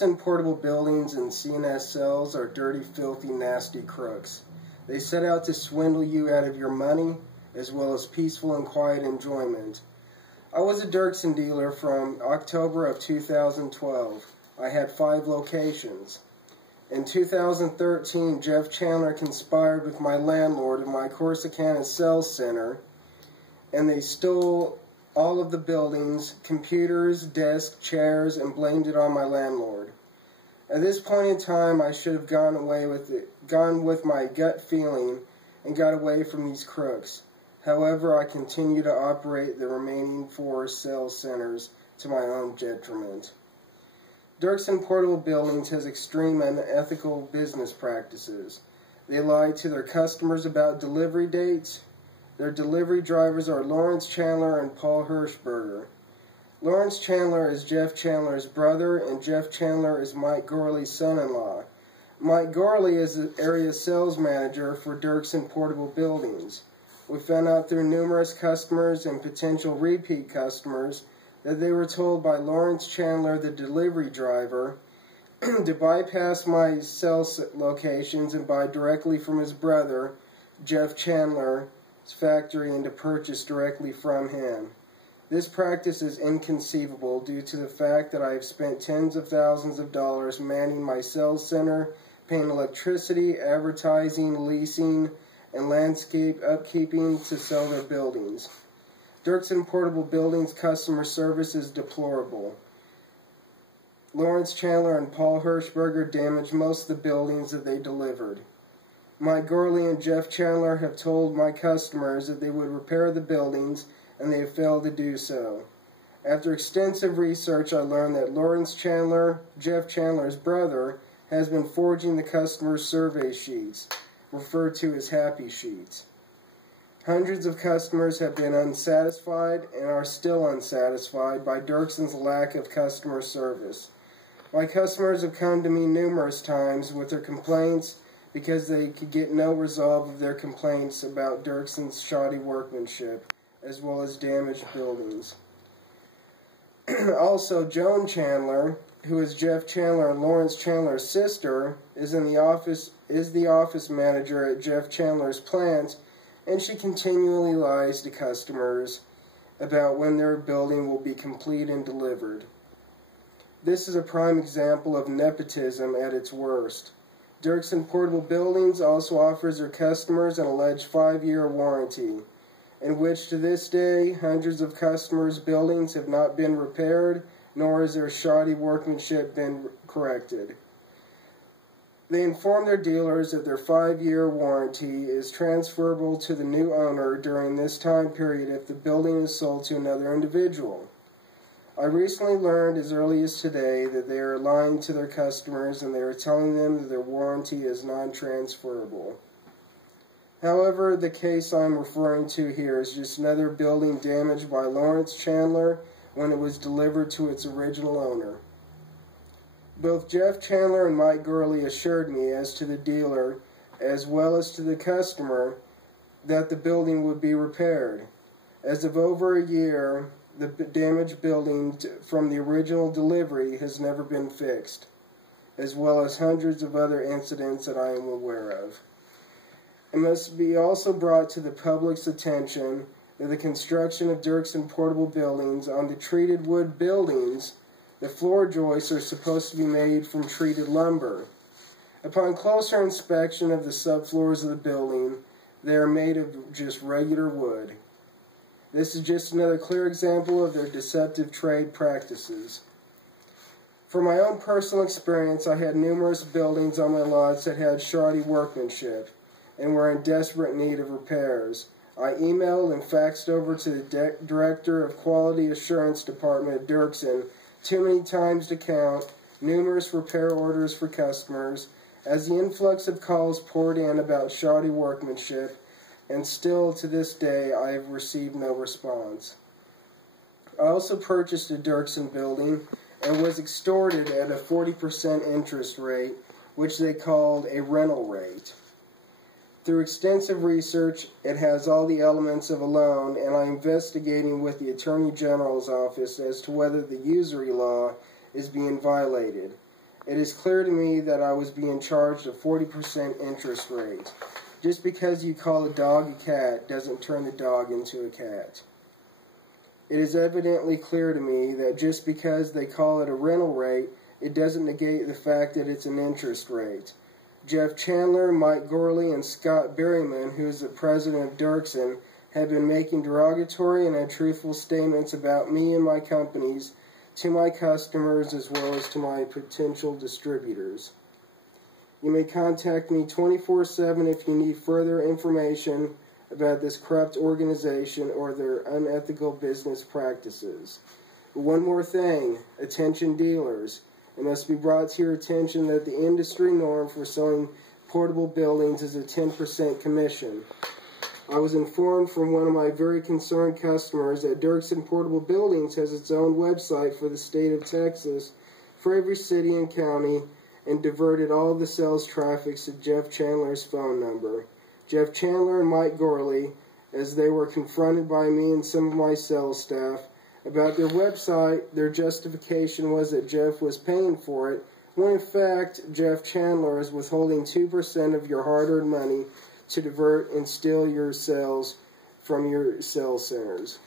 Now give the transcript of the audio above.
Portable buildings and CNS cells are dirty, filthy, nasty crooks. They set out to swindle you out of your money, as well as peaceful and quiet enjoyment. I was a Derksen dealer from October of 2012. I had 5 locations. In 2013, Jeff Chandler conspired with my landlord of my Corsicana Sales Center, and they stole all of the buildings, computers, desks, chairs, and blamed it on my landlord. At this point in time, I should have gone with my gut feeling and got away from these crooks. However, I continue to operate the remaining 4 sales centers to my own detriment. Derksen Portable Buildings has extreme unethical business practices. They lie to their customers about delivery dates. Their delivery drivers are Lawrence Chandler and Paul Hirschberger. Lawrence Chandler is Jeff Chandler's brother, and Jeff Chandler is Mike Gorley's son-in-law. Mike Gorley is the area sales manager for Derksen Portable Buildings. We found out through numerous customers and potential repeat customers that they were told by Lawrence Chandler, the delivery driver, to bypass my sales locations and buy directly from his brother, Jeff Chandler's factory, and to purchase directly from him. This practice is inconceivable due to the fact that I have spent tens of thousands of dollars manning my sales center, paying electricity, advertising, leasing, and landscape upkeeping to sell their buildings. Derksen Portable Buildings customer service is deplorable. Lawrence Chandler and Paul Hirschberger damaged most of the buildings that they delivered. Mike Gorley and Jeff Chandler have told my customers that they would repair the buildings, and they have failed to do so. After extensive research, I learned that Lawrence Chandler, Jeff Chandler's brother, has been forging the customers' survey sheets, referred to as happy sheets. Hundreds of customers have been unsatisfied and are still unsatisfied by Derksen's lack of customer service. My customers have come to me numerous times with their complaints because they could get no resolve of their complaints about Derksen's shoddy workmanship, as well as damaged buildings. Also, Joan Chandler, who is Jeff Chandler and Lawrence Chandler's sister, is the office manager at Jeff Chandler's plant, and she continually lies to customers about when their building will be complete and delivered. This is a prime example of nepotism at its worst. Derksen Portable Buildings also offers their customers an alleged 5-year warranty, in which to this day hundreds of customers' buildings have not been repaired, nor has their shoddy workmanship been corrected. They inform their dealers that their 5-year warranty is transferable to the new owner during this time period if the building is sold to another individual. I recently learned as early as today that they are lying to their customers and they are telling them that their warranty is non-transferable. However, the case I'm referring to here is just another building damaged by Lawrence Chandler when it was delivered to its original owner. Both Jeff Chandler and Mike Gorley assured me as to the dealer as well as to the customer that the building would be repaired. As of over a year, the damaged building from the original delivery has never been fixed, as well as hundreds of other incidents that I am aware of. It must be also brought to the public's attention that the construction of Derksen Portable Buildings on the treated wood buildings, the floor joists are supposed to be made from treated lumber. Upon closer inspection of the subfloors of the building, they are made of just regular wood. This is just another clear example of their deceptive trade practices. From my own personal experience, I had numerous buildings on my lots that had shoddy workmanship and were in desperate need of repairs. I emailed and faxed over to the Director of Quality Assurance Department at Derksen too many times to count, numerous repair orders for customers, as the influx of calls poured in about shoddy workmanship, and still to this day I have received no response. I also purchased a Derksen building and was extorted at a 40% interest rate, which they called a rental rate. Through extensive research, it has all the elements of a loan, and I'm investigating with the Attorney General's office as to whether the usury law is being violated. It is clear to me that I was being charged a 40% interest rate. Just because you call a dog a cat doesn't turn the dog into a cat. It is evidently clear to me that just because they call it a rental rate, it doesn't negate the fact that it's an interest rate. Jeff Chandler, Mike Gorley, and Scott Berryman, who is the president of Derksen, have been making derogatory and untruthful statements about me and my companies to my customers as well as to my potential distributors. You may contact me 24/7 if you need further information about this corrupt organization or their unethical business practices. But one more thing, attention dealers. It must be brought to your attention that the industry norm for selling portable buildings is a 10% commission. I was informed from one of my very concerned customers that Derksen Portable Buildings has its own website for the state of Texas for every city and county and diverted all the sales traffic to Jeff Chandler's phone number. Jeff Chandler and Mike Gorley, as they were confronted by me and some of my sales staff about their website, their justification was that Jeff was paying for it, when in fact Jeff Chandler is withholding 2% of your hard-earned money to divert and steal your sales from your sales centers.